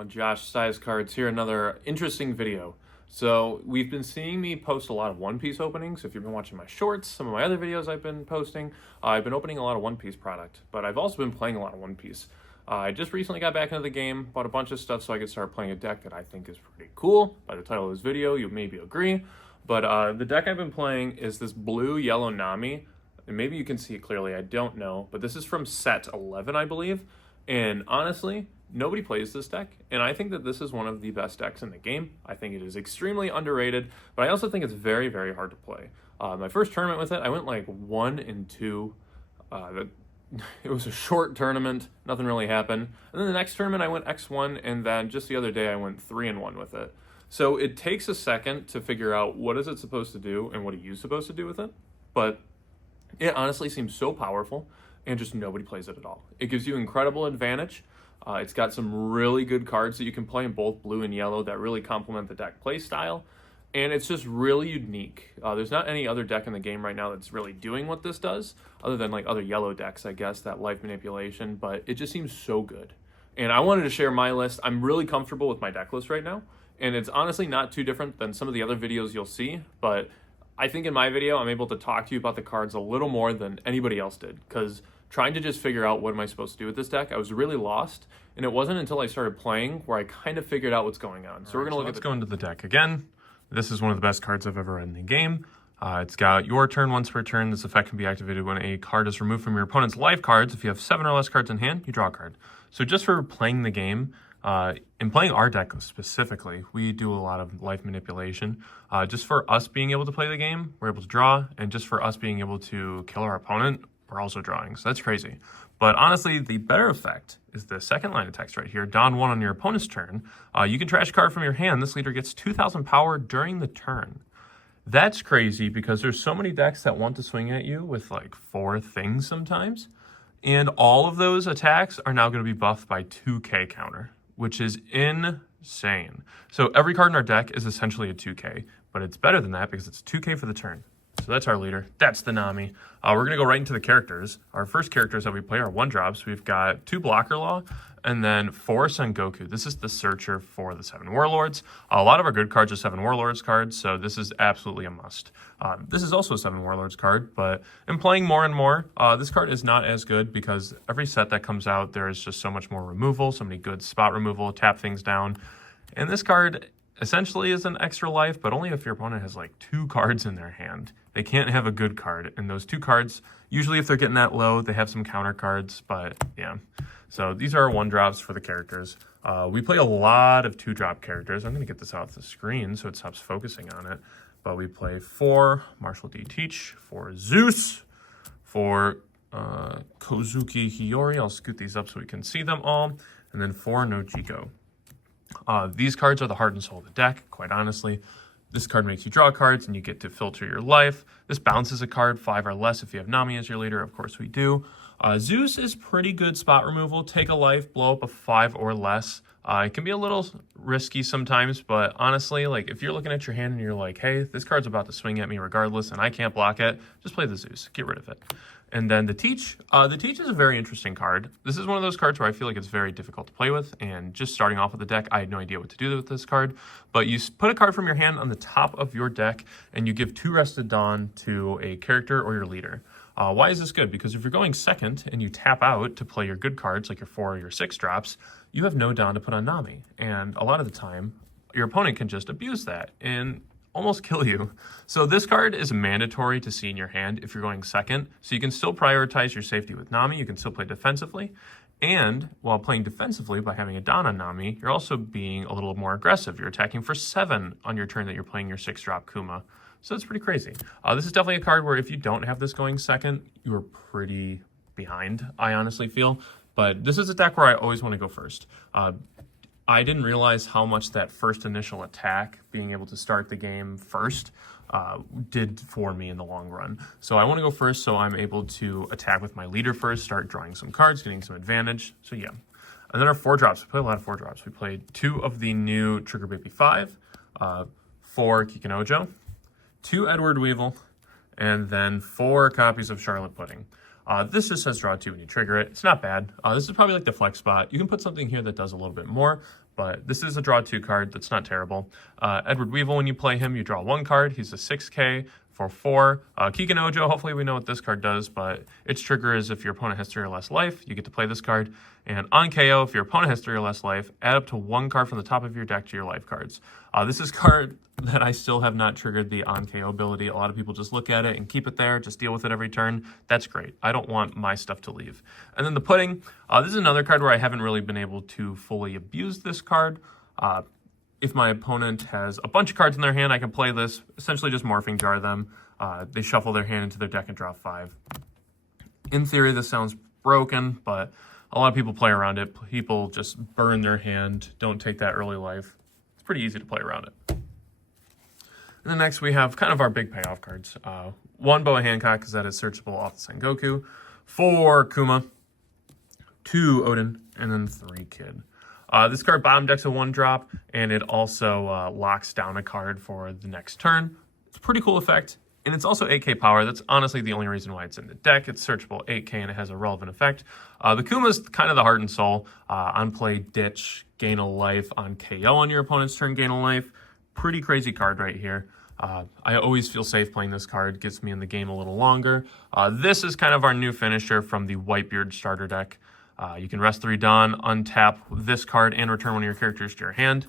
channel, Josh Size Cards here, another interesting video. So we've been seeing me post a lot of One Piece openings. If you've been watching my shorts, some of my other videos I've been posting, I've been opening a lot of One Piece product, but I've also been playing a lot of One Piece. I just recently got back into the game, bought a bunch of stuff so I could start playing a deck that I think is pretty cool. By the title of this video, you maybe agree. But the deck I've been playing is this blue-yellow Nami. And maybe you can see it clearly, I don't know. But this is from set 11, I believe. And honestly, nobody plays this deck, and I think that this is one of the best decks in the game. I think it is extremely underrated, but I also think it's very, very hard to play. My first tournament with it, I went like 1-2. It was a short tournament, nothing really happened. And then the next tournament, I went X1, and then just the other day, I went 3-1 with it. So it takes a second to figure out what is it supposed to do and what are you supposed to do with it. But it honestly seems so powerful, and just nobody plays it at all. It gives you incredible advantage. It's got some really good cards that you can play in both blue and yellow that really complement the deck play style, and it's just really unique. There's not any other deck in the game right now that's really doing what this does, other than like other yellow decks, I guess, that life manipulation, but it just seems so good. And I wanted to share my list. I'm really comfortable with my deck list right now, and it's honestly not too different than some of the other videos you'll see, but I think in my video, I'm able to talk to you about the cards a little more than anybody else did, because trying to just figure out what am I supposed to do with this deck, I was really lost, and it wasn't until I started playing where I kind of figured out what's going on. So we're going to let's go into the deck again. This is one of the best cards I've ever read in the game. It's got your turn once per turn. This effect can be activated when a card is removed from your opponent's life cards. If you have 7 or less cards in hand, you draw a card. So just for playing the game, in playing our deck specifically, we do a lot of life manipulation. Just for us being able to play the game, we're able to draw, and just for us being able to kill our opponent, we're also drawing. So that's crazy. But honestly, the better effect is the second line of text right here. Don 1 on your opponent's turn. You can trash a card from your hand. This leader gets 2,000 power during the turn. That's crazy because there's so many decks that want to swing at you with like 4 things sometimes. And all of those attacks are now going to be buffed by 2k counter, which is insane. So every card in our deck is essentially a 2k, but it's better than that because it's 2k for the turn. So that's our leader. That's the Nami. We're going to go right into the characters. Our first characters that we play are 1-drops. We've got 2 Blocker Law and then 4 Sengoku. This is the searcher for the 7 Warlords. A lot of our good cards are 7 Warlords cards, so this is absolutely a must. This is also a 7 Warlords card, but in playing more and more, this card is not as good because every set that comes out, there is just so much more removal, so many good spot removal, tap things down. And this card essentially is an extra life, but only if your opponent has like 2 cards in their hand. They can't have a good card, and those 2 cards, usually if they're getting that low, they have some counter cards, but yeah. So these are our 1-drops for the characters. We play a lot of 2-drop characters. I'm going to get this off the screen so it stops focusing on it. But we play 4 Marshall D. Teach, 4 Zeus, 4 Kozuki Hiyori. I'll scoot these up so we can see them all. And then 4 Nojiko. These cards are the heart and soul of the deck, quite honestly. This card makes you draw cards, and you get to filter your life. This bounces a card, 5 or less if you have Nami as your leader. Of course we do. Zeus is pretty good spot removal. Take a life, blow up a 5 or less. It can be a little risky sometimes, but honestly, like if you're looking at your hand and you're like, hey, this card's about to swing at me regardless, and I can't block it, just play the Zeus. Get rid of it. And then the Teach. The Teach is a very interesting card. This is one of those cards where I feel like it's very difficult to play with, and just starting off with the deck, I had no idea what to do with this card. But you put a card from your hand on the top of your deck, and you give 2 Rested Dawn to a character or your leader. Why is this good? Because if you're going second and you tap out to play your good cards, like your 4 or your 6 drops, you have no Dawn to put on Nami. And a lot of the time, your opponent can just abuse that and almost kill you. So this card is mandatory to see in your hand if you're going second. So you can still prioritize your safety with Nami. You can still play defensively. And while playing defensively by having a Dawn on Nami, you're also being a little more aggressive. You're attacking for 7 on your turn that you're playing your 6-drop Kuma. So it's pretty crazy. This is definitely a card where if you don't have this going second, you're pretty behind, I honestly feel. But this is a deck where I always want to go first. I didn't realize how much that first initial attack, being able to start the game first, did for me in the long run. So I want to go first so I'm able to attack with my leader first, start drawing some cards, getting some advantage. So yeah. And then our 4-drops. We play a lot of 4-drops. We played 2 of the new Trigger Baby 5, 4 Kikinojo, 2 Edward Weevil, and then 4 copies of Charlotte Pudding. This just says draw 2 when you trigger it. It's not bad. This is probably like the flex spot. You can put something here that does a little bit more, but this is a draw 2 card. That's not terrible. Edward Weevil, when you play him, you draw 1 card. He's a 6K for 4. Keegan Ojo, hopefully we know what this card does, but its trigger is if your opponent has 3 or less life, you get to play this card. And on KO, if your opponent has 3 or less life, add up to 1 card from the top of your deck to your life cards. This is a card that I still have not triggered the on KO ability. A lot of people just look at it and keep it there, just deal with it every turn. That's great. I don't want my stuff to leave. And then the pudding, this is another card where I haven't really been able to fully abuse this card. If my opponent has a bunch of cards in their hand, I can play this, essentially just morphing jar them. They shuffle their hand into their deck and draw 5. In theory, this sounds broken, but a lot of people play around it. People just burn their hand, don't take that early life. It's pretty easy to play around it. And then next we have kind of our big payoff cards. 1 Boa Hancock, because that is searchable off the Sengoku. 4 Kuma. 2 Odin, and then 3 Kid. This card bottom deck's a 1 drop, and it also locks down a card for the next turn. It's a pretty cool effect, and it's also 8K power. That's honestly the only reason why it's in the deck. It's searchable 8K, and it has a relevant effect. The Kuma's kind of the heart and soul. On play, ditch, gain a life. On KO on your opponent's turn, gain a life. Pretty crazy card right here. I always feel safe playing this card. Gets me in the game a little longer. This is kind of our new finisher from the Whitebeard starter deck. You can rest 3 Dawn, untap this card, and return one of your characters to your hand.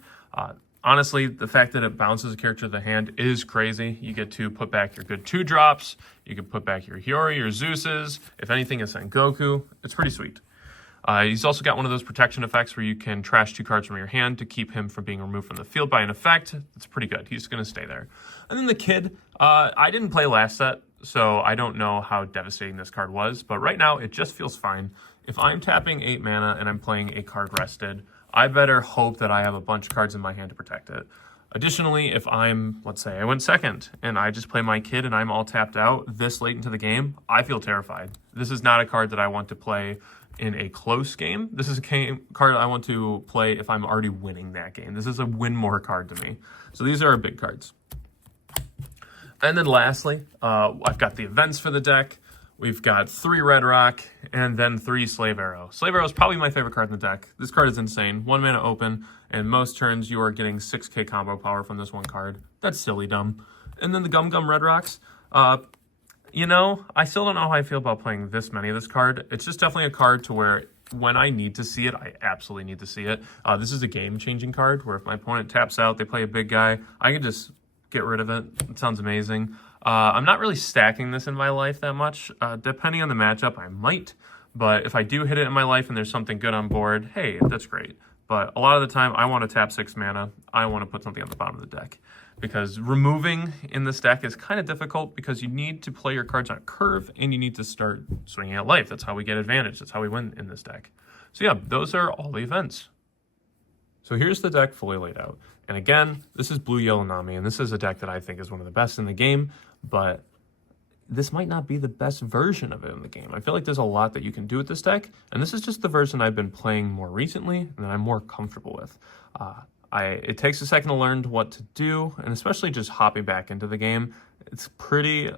Honestly, the fact that it bounces a character to the hand is crazy. You get to put back your good 2 drops. You can put back your Hiyori, your Zeus's. If anything, a Sengoku. It's pretty sweet. He's also got one of those protection effects where you can trash 2 cards from your hand to keep him from being removed from the field by an effect. It's pretty good. He's going to stay there. And then the Kid, I didn't play last set, so I don't know how devastating this card was. But right now, it just feels fine. If I'm tapping 8 mana and I'm playing a card rested, I better hope that I have a bunch of cards in my hand to protect it. Additionally, if I'm, let's say I went second and I just play my Kid and I'm all tapped out this late into the game, I feel terrified. This is not a card that I want to play in a close game. This is a card I want to play if I'm already winning that game. This is a win more card to me. So these are our big cards. And then lastly, I've got the events for the deck. We've got 3 Red Rock and then 3 Slave Arrow. Slave Arrow is probably my favorite card in the deck. This card is insane. 1 mana open, and most turns you are getting 6K combo power from this one card. That's silly dumb. And then the Gum Gum Red Rocks. You know, I still don't know how I feel about playing this many of this card. It's just definitely a card to where when I need to see it, I absolutely need to see it. This is a game-changing card where if my opponent taps out, they play a big guy, I can just get rid of it. It sounds amazing. I'm not really stacking this in my life that much. Depending on the matchup, I might. But if I do hit it in my life and there's something good on board, hey, that's great. But a lot of the time, I want to tap 6 mana. I want to put something on the bottom of the deck. Because removing in this deck is kind of difficult because you need to play your cards on a curve and you need to start swinging at life. That's how we get advantage. That's how we win in this deck. So yeah, those are all the events. So here's the deck fully laid out. And again, this is Blue Yellow Nami, and this is a deck that I think is one of the best in the game, but this might not be the best version of it in the game. I feel like there's a lot that you can do with this deck, and this is just the version I've been playing more recently and that I'm more comfortable with. It takes a second to learn what to do, and especially just hopping back into the game, it's pretty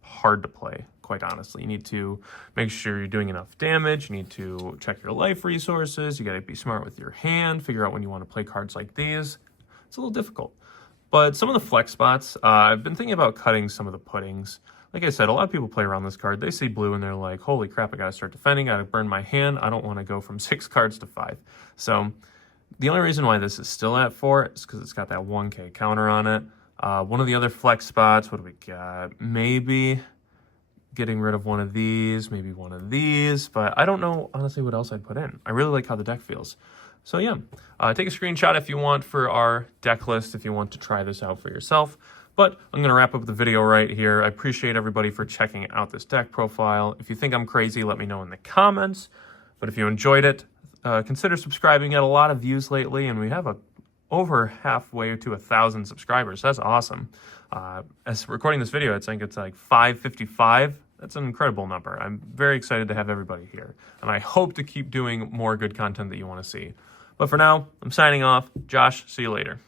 hard to play, quite honestly. You need to make sure you're doing enough damage, you need to check your life resources, you gotta be smart with your hand, figure out when you want to play cards like these. It's a little difficult. But some of the flex spots, I've been thinking about cutting some of the puddings. Like I said, a lot of people play around this card. They see blue and they're like, holy crap, I gotta start defending, I gotta burn my hand. I don't wanna go from 6 cards to 5. So the only reason why this is still at 4 is because it's got that 1K counter on it. One of the other flex spots, what do we got? Maybe getting rid of one of these, maybe one of these, but I don't know, honestly, what else I'd put in. I really like how the deck feels. So yeah, take a screenshot if you want for our deck list, if you want to try this out for yourself. But I'm going to wrap up the video right here. I appreciate everybody for checking out this deck profile. If you think I'm crazy, let me know in the comments. But if you enjoyed it, consider subscribing. Got a lot of views lately, and we have over halfway to 1,000 subscribers. That's awesome. As recording this video, I think it's like 555. That's an incredible number. I'm very excited to have everybody here, and I hope to keep doing more good content that you want to see. But for now, I'm signing off. Josh, see you later.